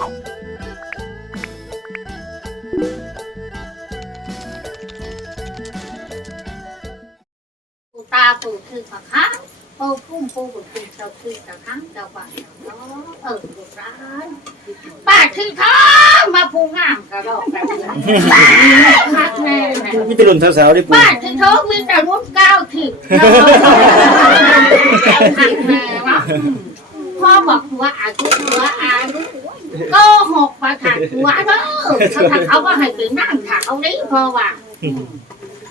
ปูตาปูคือปะคะปูพุ่มปูบุคือเจ้าคือตะครั้งเจ้าบ้านเจ้าเนาะเออลูกร้านป้าคือท้องมาพูงามกระดอกกระเดียวพักแน่แน่มีแตรุ่นสาวๆดิปูป้าคือท้องมีแต่รุ่นเก้าถึงพักแน่เนาะพ่อบอกว่าอายุว่าอายุโก็หกประถัดหัวเด้อเขาถ้าเขาว่าให้ไปนั่งถาวนี้เพราะว่า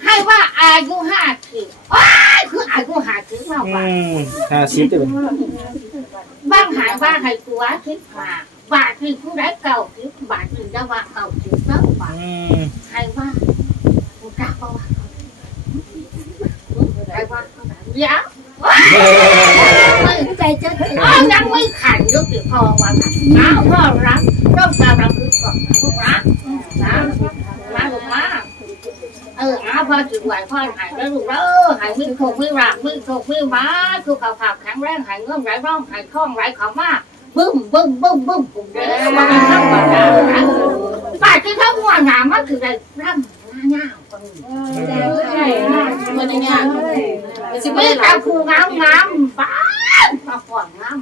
ให้ว่าอายุห้าสิบว้ายคืออายุห้าสิบเราอืว่ามห้าสิบเด้อบ้างหายบ้างให้ตัวทิพมาบาทที่ผู้ได้เก่าทิพบาทที่จะว่าเก่าทิพแล้วบาทอืมให้ว่าผู้กล้าว่าว่าให้ว่าเดี๋ยว ใจจะถึงยังไม่ขันยุติพอว่าขันน้าพ่อรักต้องการรับรู้ก่อนนะลูกรักนะมาลูกมาเอออาพอจุดไหวพ่อหายแล้วลูกแล้วหายมือโขกมือหลักมือโขกมือม้าคือข่าวข่าวแข็งแรงหายเงื่อนไหลร่องหายคล่องไหลเขามากบึ้มบึ้มบึ้มบึ้มปุ่มเด้อมาเป็นธรรมดาป่าที่ทั้งหัวหนามันคือได้ร่ำหน้าคนมันยังไงมันสิไม่ไม่ได้หตาลายคูงามงามป้าป้าก่อนงาม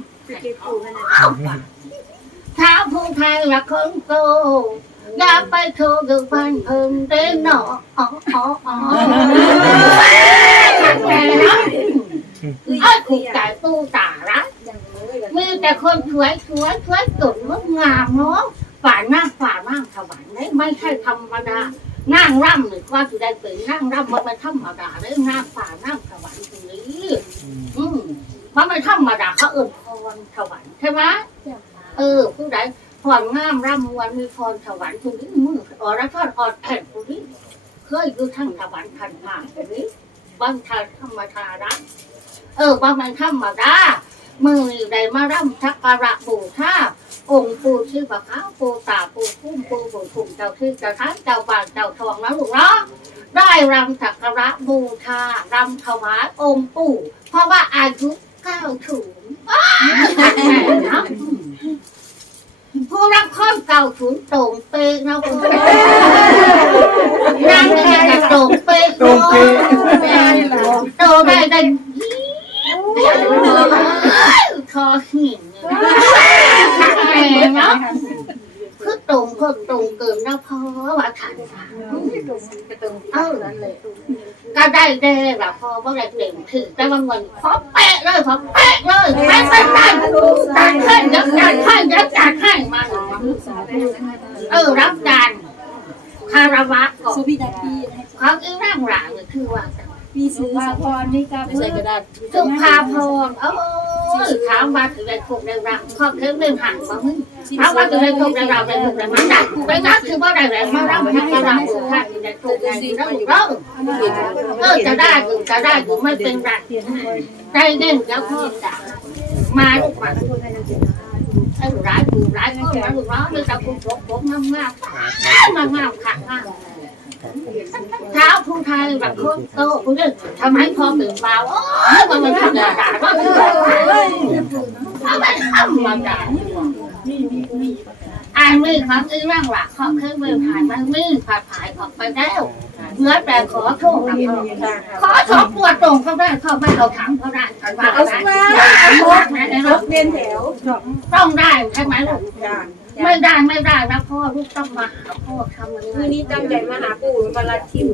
ท้าผู้ไทยละคนโตอย่าไปโทรดูพันเพิ่มเต้นหนออ๋ออ๋ออ๋อไอ้ถูกใจตู้ตาละมีแต่คนสวยสวยสวยตุ่นงดงามเนาะฝ่าหน้าฝ่าหน้าสวรรค์ได้ไม่ใช่ธรรมดา นั่งร่ำหรือว่าจะได้เป็นนั่งร่ำมันเป็นธรรมดาได้หน้าฝ่าหน้าสวรรค์ตรงนี้อืมมันไม่ธรรมดาเขาเอิ่นพรสวรรค์ใช่ไหมเออผู้ใดพรงามร่ำวันมีพรสวรรค์ตรงนี้มืออรทอดออดแผ่นตรงนี้เคยอยู่ทั้งสวรรค์ทันมากตรงนี้บางทางธรรมดาละเออบางมันธรรมดามือใดมาร่ำชักการะบูชา องค์ปูชื่อพระขาวปูตาปูพุ่มปูบุญคุมเจ้าชื่อเจ้าท้านเจ้าบานเจ้าทองนะลูกเนาะได้รำสักการะบูชารำถวายองค์ปู่ เพราะว่าอายุเก้าถึงผู้รักข้อนเก่าถุนโต่งเปงนะคุณนั่งเนี่ยจะโต่งเปงโต่งเปงโตได้ได้คอหิน เนาะคือตรงคนตรงเกินนะพราะว่าขันไปตรงเออก็ได้แน่ละพ่อว่าได้เด่นถือแต่ว่าเงินพอเป๊ะเลยพอเป๊ะเลยไม่เป็นไรจัดให้นยักจัดให้ยักจัดให้มาเออรับการคารวะก่อนเขาอีร่างหลังคือว่า ปีซื้อสพรนี่ก็ไม่ใช่กระดาษสุภาพรเออถามว่าถึงได้ถูกได้รับข้อเคลื่อนเรื่องห่างมามึงถามว่าถึงได้ถูกได้รับได้ถูกได้มันได้ได้นักคือว่าได้แรงมารับให้กระดับถูกท่านได้ถูกได้ดีแล้วถูกแล้วเออจะได้อยู่จะได้อยู่ไม่เป็นไรใจเด่นแล้วพ่อจะมาลูกมาให้ร้ายอยู่ร้ายก็มาลูกน้องเลยจะคุณปกปกงามงามงามงามค่ะงา เท้าผู้ไทยแบบโคตรโตคุณเนี่ยทำไมพอตื่นมาโอ้ยมันมันธรรมดาว่าคือมันธรรมดาอ่านมือของอีร่างหลักเขาเคยมือผ่านมันมือผ่านผานออกไปแล้วเหลือแต่ขอโทษนะพ่อขอสอบปวดตรงเขาได้เขาไม่เอาถังเขาได้กันว่าเอาได้สิมาเอารถเรียนแถวต้องได้ใช่ไหมลูกจ้า ไม่ได้ไม่ได้นะพ่อลูกต้องมาหาพ่อทำยังไงคืนนี้ตั้งใจมาหาปู่มาลัดคิว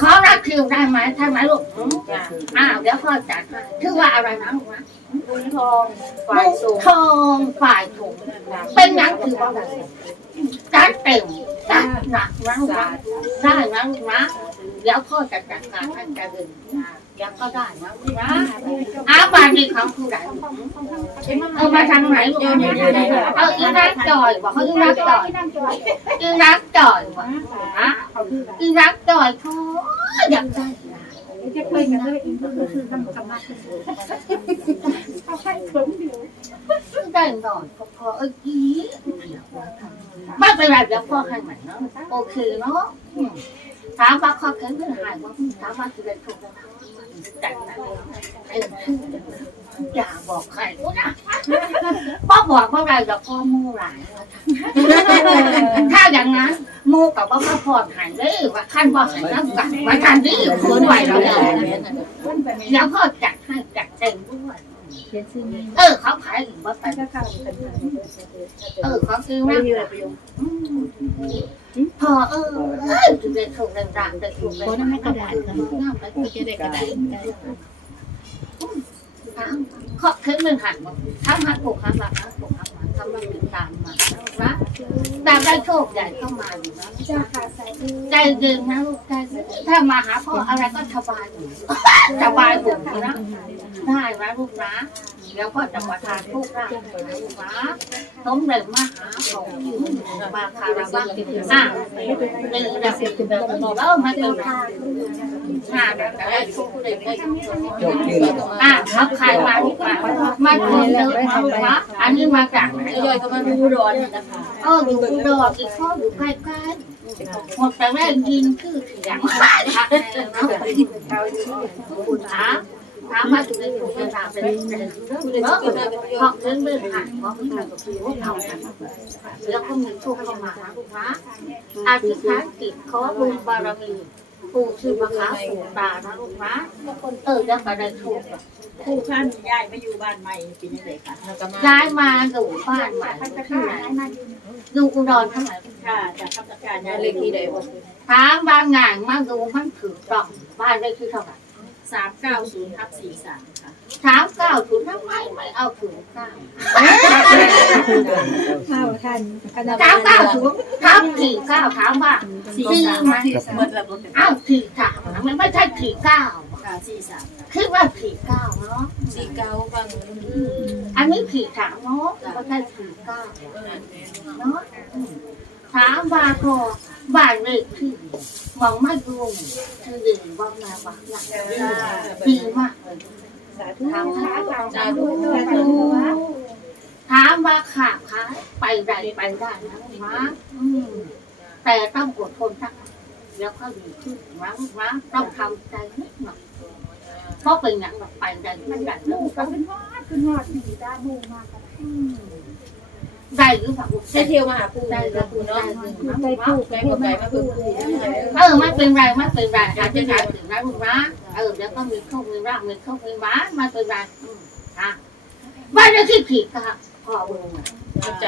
ขอรับคิวได้ไหมใช่ไหมลูกอืมจ้าอ้าวเดี๋ยวพ่อจัดให้ชื่อว่าอะไรนะลูกนะบุญทองฝ่ายสูงทองฝ่ายถูกเป็นหยังคือว่าอะไรจัดเต็มจัดหนักนะลูกนะได้นะลูกนะเดี๋ยวพ่อจะจัดการให้จะดึงเดี๋ ยวก็ได้นะลูกนะอ้าวบานนี้ของผู้ใดเอามาทางไหนลูกเอาอีรักจ่อยบอกเขาอีรักจ่อยอีรักจ่อยบอกฮะอีรักจ่อยเขาอยากได้จะเป็นกันเลยอีกก็คือทำกรรมะเขาให้คนเดียวได้หน่อยก็พอเอออีไม่เป็นไรเดี๋ยวพ่อให้ใหม่เนาะโอเคเนาะถามว่าข้อแข็งไม่หายว่าถามว่าจะได้ถูกแต่ง นะไอ้ชื่ออย่าบอกใครก็นะพ่อบอกว่าอะไรกับพ่อมู่หลายว่าถ้าอย่างนั้นโมกับว่าพ่อพรหันเลยว่าขั้นพ่อหันน้ำกันว่าทันที่คนไหวเราเลยแล้วพ่อจัดให้จัดเต็มด้วยเออเขาขายหรือว่าไปเออเขาซื้อมา พอเออเออถึงได้ถูกดังได้ถูกได้ดังไม่กระดาษน้ำไปจะได้กระดาษขอบขึ้นหนึ่งหันถ้าหันถูกหันหลังหันถูกหันหลังทำมันติดตามมานะตามได้โชคใหญ่เข้ามาอยู่นะใจเย็นนะลูกใจเย็นถ้ามาหาพ่ออะไรก็สบายอยู่สบายอยู่นะ ได้นะลูกนะแล้วก็จะมาทานทุกร่างนะลูกนะสมเด็จมหาของที่มาคารวะอะนี่นะแล้วมาตรงไหนงานอะไรทุกเด็กได้จบยืนอะเขาใครมาดีกว่ามาคนเดินมาลูกนะอันนี้มาจากไหนย่อยก็มาดูร้อนนะคะเอออยู่อุดรอีกข้ออยู่ใกล้ๆหมดแต่แรกยินชื่อเสียงคุณถาม ถามมาถึงในถุงเวลาเป็นเนาะเพราะเรื่องเรื่องหันเพราะมันกับพี่ว่าเราแล้วก็มีโชคเข้ามานะลูกนะอธิษฐานจิตขอบุญบารมีปู่ชื่อมหาปู่ตานะลูกนะเออแล้วก็ได้โชคผู้ท่านย้ายมาอยู่บ้านใหม่เป็นยังไงคะแล้วก็มาย้ายมาอยู่บ้านใหม่ที่ไหนอยู่อุดรทั้งหลายค่ะจากคำประกาศย้ายเลเลขขที่ที่ใดใดบ่ถามบางงานมาดูมันถือต้องบ้านเลขที่เท่าไหร่ สามเก้าศูนย์ทับสี่สามค่ะถามเก้าถึงทำไมไม่เอาถึงเก้าข้าวท่านคณะถามเก้าถึงถามสี่เก้าถามว่าสี่สี่สามไหมเมื่อระบบอ้าวสี่สามมันไม่ใช่สี่เก้าค่ะสี่สามคิดว่าสี่เก้าเนาะสี่เก้าบางอันนี้สี่สามเนาะไม่ใช่สี่เก้าเนาะถามว่าพอ บ้านเลขที่มองม่รวมคือดีว่ามาว่าหลักดีมากเลยสาธุสาธุจ้าดูสาธุถามว่าขาขายไปได้ไปได้นะนะอืมแต่ต้องอดทนสักแล้วก็ดีขึ้นนะนะต้องทำใจนิดหน่อยเพราะเป็นอย่างแบบไปได้ไม่ได้หมูก็ขึ้นฮอดขึ้นฮอดสีด้าหมูมากกัน อืมได้หรือเปล่าได้เที่ยวมาหาปู่ได้ได้หรือปู่เปล่าเนาะใจผูกไกลบ่ไกลมาคือปู่เออไม่เป็นไรไม่เป็นไรอาจจะได้ถึงนะลูกนะเออแล้วก็มีโชคมีราบมีโชคมีม้าไม่เป็นไรอืมอะบ้านเลขที่ผิดค่ะพ่อเองอะ เข้าใจ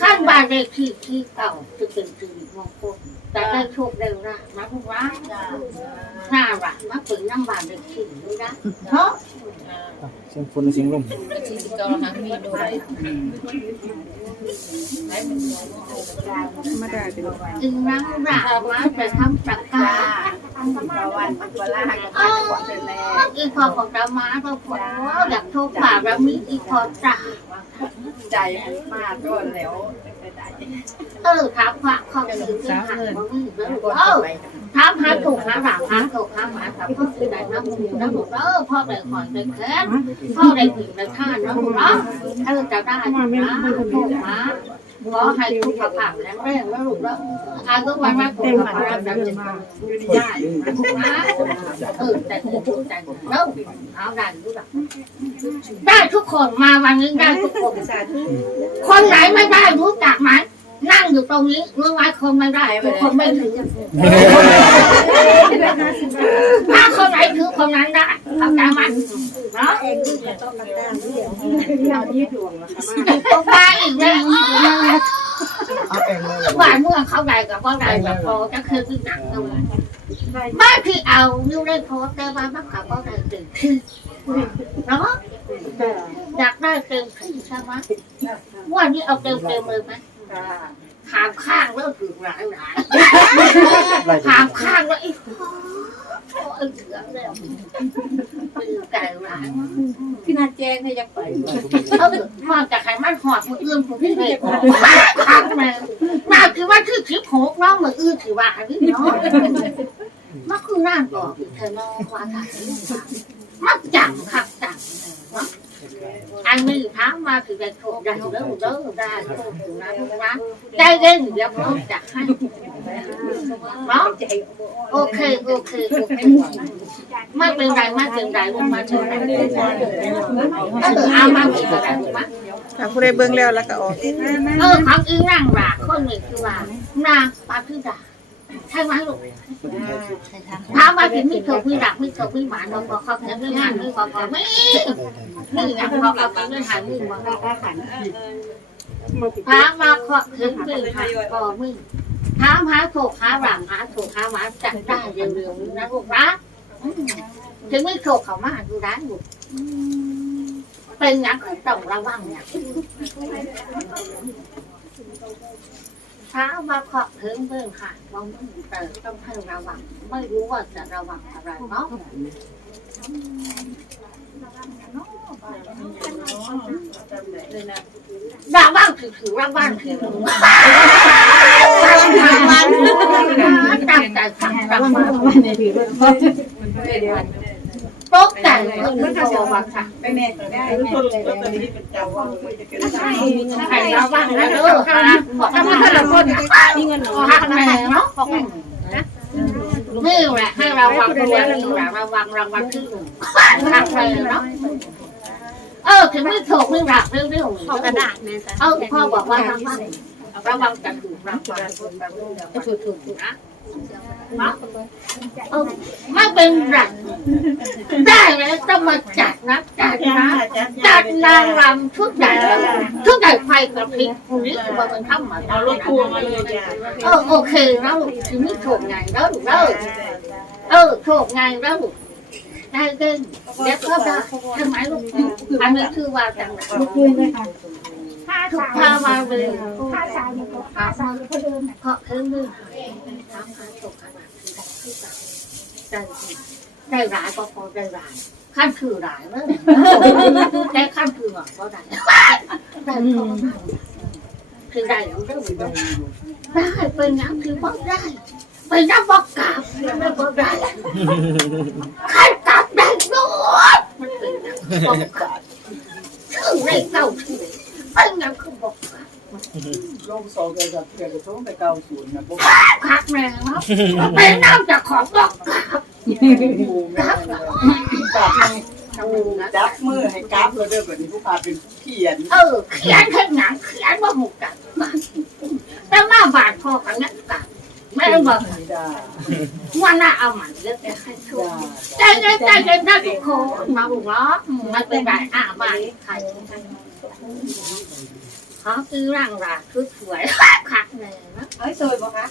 ข้างบ้านเลขที่ที่เก่าจะเป็นสิริมงคลแต่ได้โชคได้ราบนะลูกนะจ้าน่ารักมาเปิดน้ำบานเลขที่ด้วยนะเนาะเสียงฝนเสียงลมสี่สิเก้าครั้งมีโดยจึงนั่งรักมาแต่ทำประกาศประวันลาหันอ๋ออีพอของเรามาเราขออยากโทรฝาเรามีอีพอจ่า ใจมากก็แล้วเออถามฝากข้อมือที่หาบ่มีเด้อเออถามหาถูกหาหลังหาถูกหาหมากับพ่อคือได้น้ำมูน้ำมูเออพ่อได้ขอยได้แค้นพ่อได้ถึงได้ท่านน้ำมูเนาะเออจะได้นะถูกมา ขอให้ทุกภาพแข็งแรงแล้วลูกแล้วอายุวันมาเต็มมาแล้วจะเป็นได้นะเออแต่ถูกใจเนาะเอาได้รู้หรอได้ทุกคนมาวันนี้ได้ทุกคนสาธุคนไหนไม่ได้รู้จักไหม นั่งอยู่ตรงนี้รู้ไหมคนไม่ได้ทุกคนไม่ถือถ้าคนไหนถือคนนั้นได้เข้าใจไหมเนาะเองต้องต่างๆเดี๋ยวเราที่ดวงนะคะมาอีกแล้วเอาเองเลยว่าเมื่อเขาได้กับว่าได้กับพอจะคือที่หนักตรงนั้นที่เอานิ้วได้พอแต่ว่ามันกับว่าได้ตึงเนาะอยากได้เต็มที่ใช่ไหมวันนี้เอาเต็มเต็มเลยไหม ถามข้างแล้วถึงหลายหลายถามข้างว่าไอ้พ่อไอ้เสือแล้วเป็นไก่หลายที่นาแจ้งให้ยักไปเออมาจากไขมันหอดมืออื่นผมที่เลยข้างมามาคือว่าคือชิบหกเนาะมืออื่นถือว่าอันนี้เนาะมันคือหน้าก่อนเธอเนาะว่าถ่ายมักจังคักจังเนาะ อันนี้ถามมาคือได้โชคได้เด้อเด้อได้โชคถึงนั้นนะได้เล่นเดี๋ยวผมจะให้เนาะโอเคโอเคโอเคไม่เป็นไรไม่เป็นไรลูกมาเถอะเออเอามาอีกแล้วลูกมาค่ะผู้ใดเบิ่งแล้วแล้วก็ออกเออของอีนั่งหลาคนนี้คือว่านางปาธิดา ใช่ไหมลูกถามว่าถึงมีโชคมีหลักมีโชคมีหมานบอกเขาแค่ไม่งานไม่บอกเขาไม่นี่อย่างพอเขาเป็นเรื่องหายมือบอกเขาขันถามมาขอถึงมือหาก็มือถามหาโชคหาหลังหาโชคหาหมาจัดได้เร็วๆนะลูกนะถึงไม่โชคเขามาดูร้านอยู่เป็นอย่างคือต้องระวังเนี่ย ช้ามาขอบถึงเบื้องค่ะว่ามึงเติมต้องให้ระวัง ไม่รู้ว่าจะระวังอะไรเนาะระวังถือถือระวังถือตั้งใจฟังระวัง ตกใจมันจะระวังค่ะไปแม่ได้แม่ตัวนี้เป็นเจ้าว่าไม่จะเป็นใช่ใครระวังนะเด้อค่ะบอกว่าถ้าเราคนนี่เงินหักแม่เนาะนี่แหละให้เระวังตัวนี่แหละระวังระวังที่หักแม่เนาะเออถึงไม่ถูกไม่หลักเรื่องๆของกระดาษแม่จ้ะเออพ่อบอกว่าระวังระวังจะถูกระวังถูกถูกถูกนะ เออไม่เป็นไรได้แล้วต้องมาจัดนะจัดนะจัดนางรำชุดใหญ่ชุดใหญ่ไฟกระพริบคนนี้คือว่าเป็นทำมาเอารถทัวร์มาเลยจ้ะเออโอเคแล้วถึงไม่ถูกไงแล้วถูกแล้วเออถูกไงแล้วได้เด้งเดี๋ยวก็ได้ทำไมลูกอันนี้คือว่าจังหวะ ห้าถูกสามพามาเลยห้าสามห้าสามเขาเดินเพราะเพิ่งมือถามหาตกขนาดคือได้ได้ร้ายก็พอได้ร้ายขั้นคือร้ายเมื่อได้ขั้นคือหวังก็ได้ได้ก็คือได้แล้วได้ได้เป็นน้ำคือบอกได้เป็นน้ำบอกกลับไม่บอกได้ขั้นกลับได้ด้วยมันเป็นน้ำบอกกลับชื่อในเก่าชื่ เป็นน้ำคือบอกกลับลงสองเลยกับเพื่อนช่วงไปเก้าศูนย์นะพวกคักแม่เนาะเป็นน้ำจากของบอกกลับปูแม่จับจับมือให้กราฟเลยเด้อแบบนี้ผู้พาเป็นเขียน เออเขียนให้หนังเขียนว่าหมูกันแต่มาบาดพอกันนักกันแม่บอกว่าน่าเอาหมันเยอะแต่ให้ช่วยจ้าใจเย็นใจนนะทุกคนมาบุกล้อมันเป็นไรอะบายใคร ขาซื้อร่างราชุดสวยคักเลยนะเอ้ยสวยป่ะคะ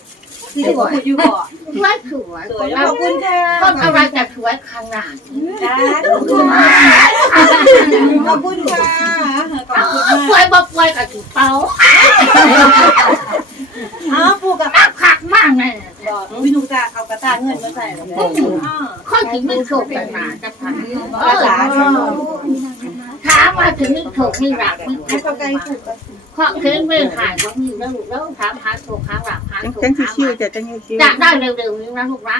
คือจะบอกคุณอยู่บ่สวยสวยสวยขอบคุณค่ะคนอะไรจะสวยขนาดนี้จ้าขอบคุณค่ะขอบคุณมากสวยบ่สวยกับถือเป้าอ้าวปูกับน่าคักมากเลยบอกวินูตาเอากระตาเงินมาใส่แล้วคนถึงไม่โชคไปมาจะทำภาษา ถามว่าถึงไม่โชคไม่หลักไม่ให้เขาไกลถูกเพราะคืนไม่หายว่ามีแล้วลูกแล้วถามหาโชคหาหลักหาจังโชคจังสิหาชิวจะจังสิชิวจะได้เร็วๆนี้นะลูกนะ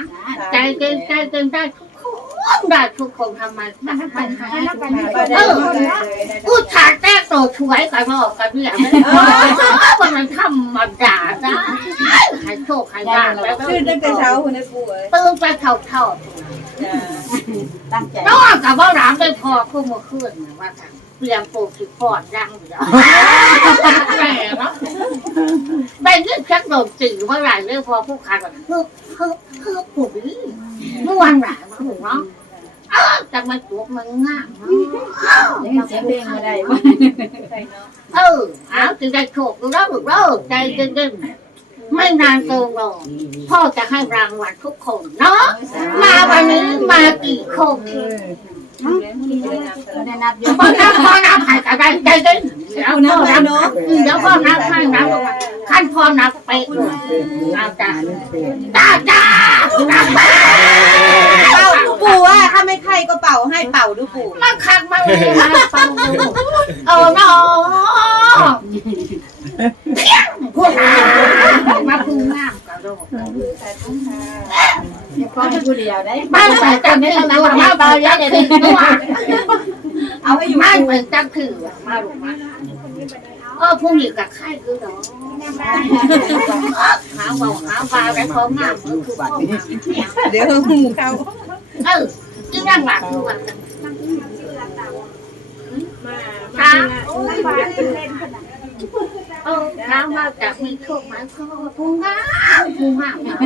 ใจเกินใจเกินได้ทุกคนได้ทุกคนทำไมไม่ไม่หายเออผู้ชายแต่งตัวช่วยกันหรอกกันเนี่ยมันมันธรรมดาจ้าให้โชคให้ลาบแล้วชื่อตั้งแต่เช้าคุณได้ปูเอ้ยตื่นไปเท่าเท่า ตั้งใจนอนกับว่าร้านได้พอคู่มาขึ้นว่าสั่งเตรียมปูสิพอดย่างเดียวแหมเนาะได้ยินชักโดนจืดว่าไรเรื่องพอผู้ขายแบบฮึบฮึบฮึบปุ๋ยเมื่อวันหลายมาหนูเนาะอ้าวแต่มันตัวมันง่ามเนาะยังเสียเพลงมาได้บ่เออเอาจึงได้โชคดูแล้วลูกเด้อใจเย็น ไม่นานเกินรอพ่อจะให้รางวัลทุกคนเนาะมาวันนี้มากี่คนได้นับเยพ่อะอนับพ่อนับให้ก็ได้ใจเย็นเดี๋ยวพ่อนับเนาะเดี๋ยวพ่อนับให้นับขั้นพ่อนับไปเออเอาจ้าจ้าจ้านับไปเป่าดูปูว่าถ้าไม่ใครก็เป่าให้เป่าดูปูมาคักมาเลยมาฟังดูเอาเนาะเพียงพวกเรามาพึ่งงามกระโดดเพราะผู้เดียวได้บ้านไปจังที่ตัวมาบาเยอะเลยตัวเอาให้อยู่บ้านไปจังคือมาหลงมาเออพุ่งนี้กับไข้คือดอกหาเบาหาบาได้พร้อมงามคือคือพ่อเดี๋ยวหูเขาเออที่นั่งหลังคือว่าตาบาท เล่นขนาดเออถามว่าจะมีโชคไหมพ่อผู้งามผู้งามเนี่ย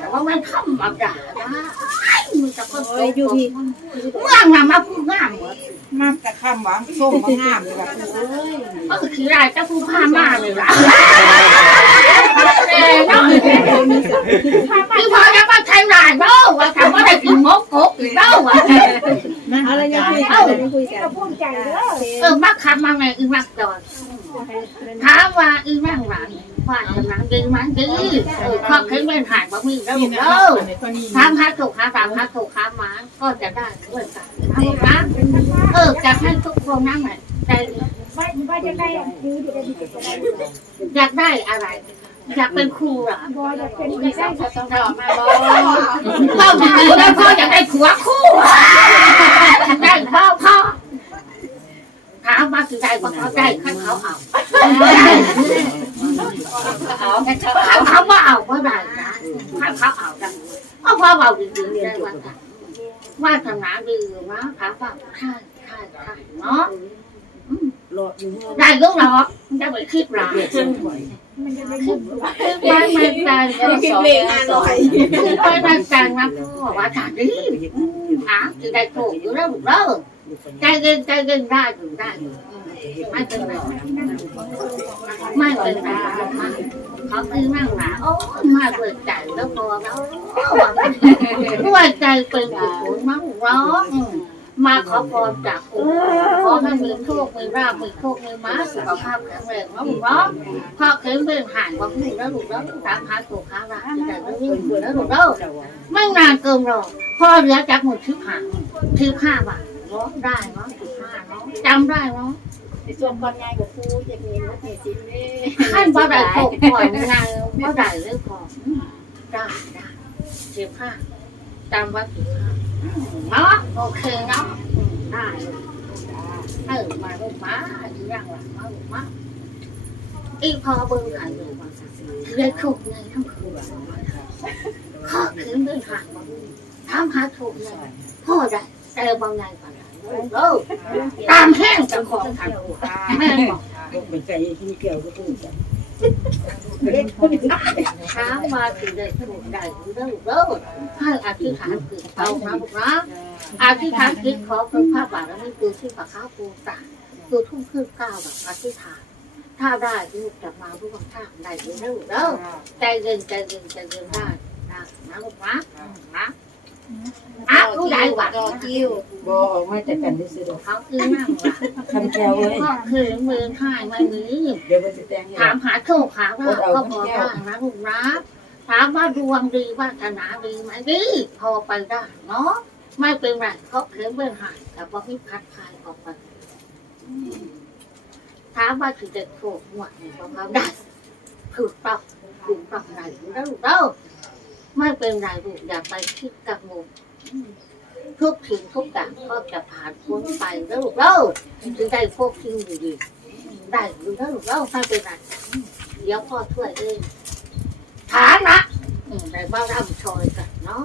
แต่ว่ามันธรรมดาได้มันจะคนโตอยู่ที่เมื่องน่ะมาผู้งามหรอมาแต่คำหวานส้มมางามเลยแบบเอ้ยเออขี้ไรเจ้าผู้พามาเลยล่ะเออพี่พอจะมาใช้รายเนาะว่าทำว่าได้กินมกกกอีกเนาะว่ะอะไรยังคุยเออก็ภูมิใจเด้อเออมักขับมาไงอีมักจอด ถามว่าอีนั่งหลังว่าจะนั่งดีมันดีเออพอขึ้นเป็นหายบ่มีแล้วเด้อถามหาถูกหาตามหาถูกหาหมาก็จะได้เหมือนกันนะเออจะให้ทุกคนนั่งไหนใจไม่ไม่อยากได้อะไร อยากเป็นครูเหรอบ่อยากเป็นจะได้ต้องทำมาบ่พ่ออยากได้พ่ออยากได้ผัวคู่ได้พ่อพ่อ ถามมาสิได้บ่เขาได้ขั้นเขาเอาเอาขั้นเขาว่าเอาก็ได้นะขั้นเขาเอาได้เพราะพ่อเราดีๆได้ว่าว่าทำงานดีนะถามว่าใช่ใช่ใช่เนาะได้ลูกหรอจะไปคิดหรอมันจะได้บุญไม่ไม่ใจคิดเลขห้าร้อยไม่ไม่ใจนะพ่อว่าถามดีหาจะได้ถูกอยู่แล้วถูกแล้ว ใจเย็นใจเย็นได้อยู่ได้อยู่ไม่เป็นไรไม่เป็นไรเขาคือนั่งหนาโอ้มาเปิดใจแล้วพอแล้วด้วใจเป็นกุศลมากร้องมาขอพรจากคุณขอให้มีโชคมีราบมีโชคมีม้าสุขภาพแข็งแรงนะลูกเนาะพ่อเคยเป็นห่างว่าลูกแล้วลูกแล้วตามหาตัวค้าร้านแต่ก็ยิ่งอยู่แล้วลูกแล้วไม่นานเกินรอพ่อเหลือจากหมดทิพห้าทิพห้าบาท เนาะได้เนาะทิพห้าเนาะจำได้เนาะส่วนก่อนใหญ่กับครูอยากมีรถเมล์สิเน่ขั้นบ่ได้ตกก่อนไงบ่ได้เลยพอได้ได้ทิพห้าจำว่าทิพห้าเนาะโอเคเนาะได้เออมาลูกมาอีกอย่างหลังมาลูกมาอีพอเบิ่งหายอยู่ว่าเลยถูกเงินทั้งคืนข้อคืนเดินทางมาทำหาถูกเงินพ่อได้แต่บางไงบางไง เออตามแห้งจังของทางแม่บอกเป็นใจที่เกี่ยวกับผู้จัดช้ามาถึงได้ถูกได้เด้องเด้อให้อธิษฐาคือเอานะบอกนะอธิษฐาคิดขอเป็นพระบาทแล้วนี่คือที่ปากข้าวปูตาคือทุ่มขึ้นก้าวแบบอธิษฐาถ้าได้ลูกจะมาลูกข้างได้เด้องเด้อใจเย็นใจเย็นใจเย็นได้นะนะลูกนะนะ อะผู้ใหญ่หวังรอคิวบอออกมาจากกันได้สิเขาคือนั่งหลังคำแก้วเว้ยก็คือมือท่ายไม่มือเดี๋ยวมันจะแต่งให้ถามหาโชคหาว่าก็พอได้นะลูกนะถามว่าดวงดีวาสนาดีไหมดีพอไปได้เนาะไม่เป็นไรเขาเขียนเบื้องหายแต่ว่าพี่พัดพายออกไปถามว่าถือจะโชคหมดเนี่ยเขาได้ถูกต้องถูกต้องไหนแล้วลูกเด้อ ไม่เป็นไรลูกอย่าไปคิดกังวลทุกสิ่งทุกอย่างก็จะผ่านพ้นไปแล้วลูกเด้อถึงได้พวกสิ่งดีๆได้ดูแล้วลูกแล้วไม่เป็นไรเดี๋ยวพ่อช่วยเองฐานะอืมได้มารำชอยกันเนาะ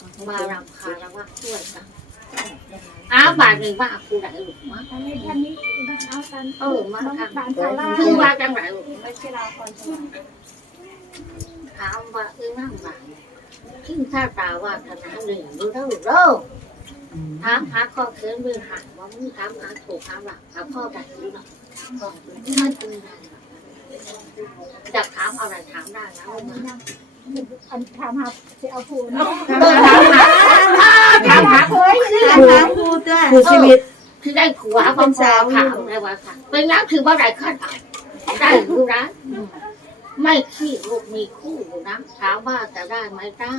อืมมารำคาระว่าช่วยกันอาบาทหนึ่งว่าคูไหนลูกมาอันนี้ท่านนี้นะคะกันเออมาทางบานชาลาคือว่าจังไหนลูกไม่ใช่เราคนที่ ถามว่าเออนั่งบาทขึ้นท่าตาว่าธนาหนึ่งดูแล้วลูกเด้อถามหาข้อเขียนมือหักว่ามึงถามหาถูกถามหลักถามพ่อได้หรอเปล่าไม่เป็นไรหรอกอยากถามอะไรถามได้นะลูกนะอันถามหาจะเอาผู้เนาะถามหาเฮ้ยถามครูจ้าผู้ชีวิตคือได้ผัวเป็นสาวถามเลยว่าค่ะเป็นงั้นคือว่าได้ขั้นได้รู้นะ ไม่ขี้ลูกมีคู่นะถามว่าจะได้ไหมได้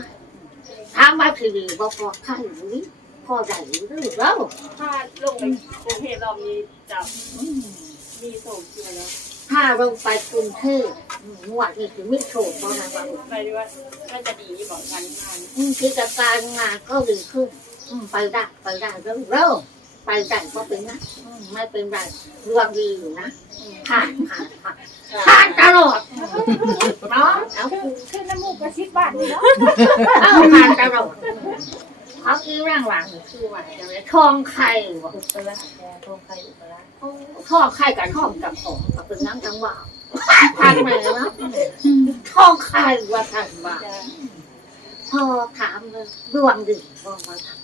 ถามว่าคือดีบ่พอข้าหรือพอได้หรือแล้วถ้าลงไปกรุงเทพรอบนี้จะมีส่งคิวแล้วถ้าลงไปกรุงเทพงวดนี้คือไม่โฉบเพราะอะไรวะไปด้วยว่าน่าจะดีบอกกันงานกิจการงานก็ดีขึ้นไปได้ไปได้เร็วๆ ไปได้ก็เป็นนะไม่เป็นไรดวงดีอยู่นะผ่านผ่านผ่านผ่านตลอดเนาะเอาขึ้นน้ำมูกกระซิบบาทเลยเนาะเอาผ่านตลอดเอาอีร่างหลังคือว่าจะเลยทองไข่บ่อุปละทองไข่อุปละทองไข่กับทองกับของกับเป็นน้ำจังหวะทานไปเนาะทองไข่ว่าทานว่าพอถามเลยดวงดีบอกว่าถาม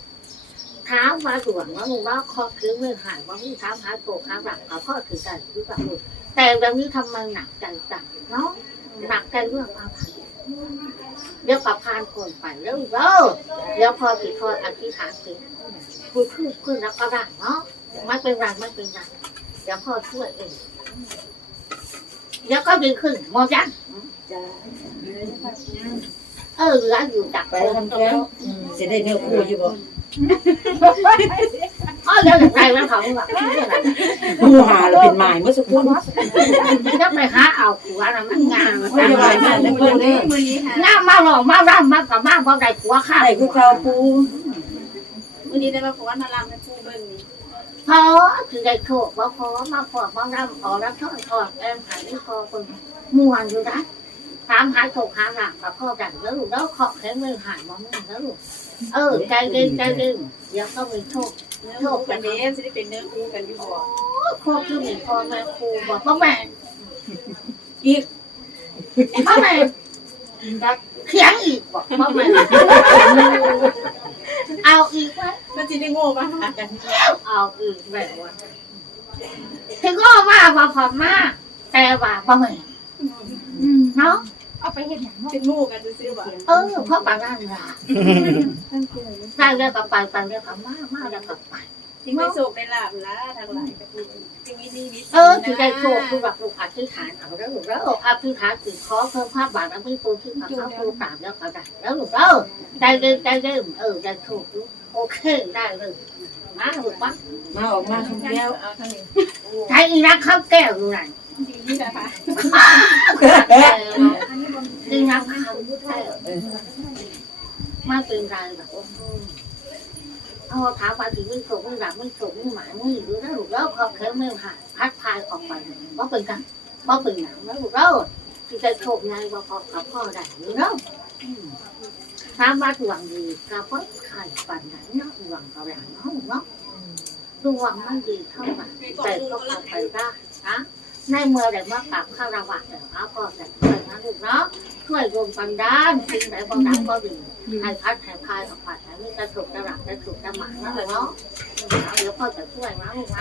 ว่าดวงว่ามึงว่าคอคือมือหายว่ามึงถามหาโกหาหลักกับพ่อถือกันหรือเปล่าแต่แบบนี้ทำไมหนักใจจังเนาะหนักใจเรื่องอาภัยเดี๋ยวกับพานคนไปแล้วเด้อเดี๋ยวพอติดพออธิษฐานสิคุณขึ้นขึ้นแล้วก็ได้เนาะไม่เป็นไรไม่เป็นไรเดี๋ยวพ่อช่วยเองเดี๋ยวก็ดีขึ้นมดยังจ้าเออเหลืออยู่จากไปทำแก้วจะได้เนื้อคู่อยู่บ่ อ๋อเดี๋ยวจากใจแล้วเขาแบบคู่หาแล้วเป็นหมายเมื่อสักครู่จะไปหาเอาผัวนะมันงามโอ้ยหมายมาแล้วเพิ่นเด้มือนี้ค่ะงามมาหลอกมาร่ำมากับมาเพราะได้ผัวข้าได้คือเขาปูมือนี้ได้มาพบว่านารังให้ปูเบิ่งพอคือได้โชคว่าพอมาพอมาร่ำขอรับช่อยทอดแอมหายที่คอคนมวนอยู่นะถามหาโชคหาหลักกับพ่อดังแล้วลูกแล้วขอแค่มือหายมามือแล้วลูก เออ ใจเย็นใจเย็นเดี๋ยวก็มีโชคเนื้อคู่กันเด้สิได้เป็นเนื้อคู่กันอยู่บ่โคตรคือมีพ่อแม่ครูบอกพ่อแม่อีกพ่อแม่จะเขียงอีกบอกพ่อแม่เอาอีกไหมก็สิได้โง่มาหากันเอาอีกแบบว่าถึงก็ว่าว่าพอมากแต่ว่าพ่อแม่เนาะ เอาไปเห็นอย่างเนาะเป็นหมู่กันซื่อๆบ่เออพ่อปานั่นล่ะได้เรียกกับไปไปเรียกกับมามาแล้วกับไปที่ไม่โศกได้ลาบละทางหลายก็คือที่มีนี่มีเออคือได้โชคคือแบบลูกอธิษฐานเอาแล้วลูกแล้วอธิษฐานถึงขอเพิ่มภาพบาทแล้วพี่ปูที่มาเข้าปูตามแล้วก็ได้แล้วลูกเออได้เดินได้เดินเออได้โชคโอเคได้เลยมาลูกปั๊บมาออกมาทำแก้วเอาทางนี้ใช้อีนักข้าวแก้วดูหน่อ ยดีนี่นะคะอีนักข้าวแก้วไม่เป็นไรแบบโอ้โหเอาถาไปถึงไม่ถูกไม่หลับไม่ถูกไม่หมายไม่หรือแล้วลูกแล้วพอเคลิ้มไม่หายพัดพายออกไปว่าเป็นกันว่าเป็นหนังแล้วหลูกแล้วที่จะโชคไงว่าพอกับพ่อได้หรือแล้วถามว่าดวงดีกับพ่อไข่ปันไหนเนาะดวงกระหลังเนาะเนาะดวงไม่ดีเท่าไหร่แต่ก็พอไปได้นะ ในเมื่อได้มาปรับข้าระวังแล้วเอาก็แต่ช่วยนะลูกเนาะช่วยรวมกันด้านสิ่งใดบางด้านก็ดีให้พัดให้พายออกไปให้มีกระสุกกระหลักกระสุกกระหมังนะลูกเนาะเดี๋ยวพ่อจะช่วยนะลูกนะ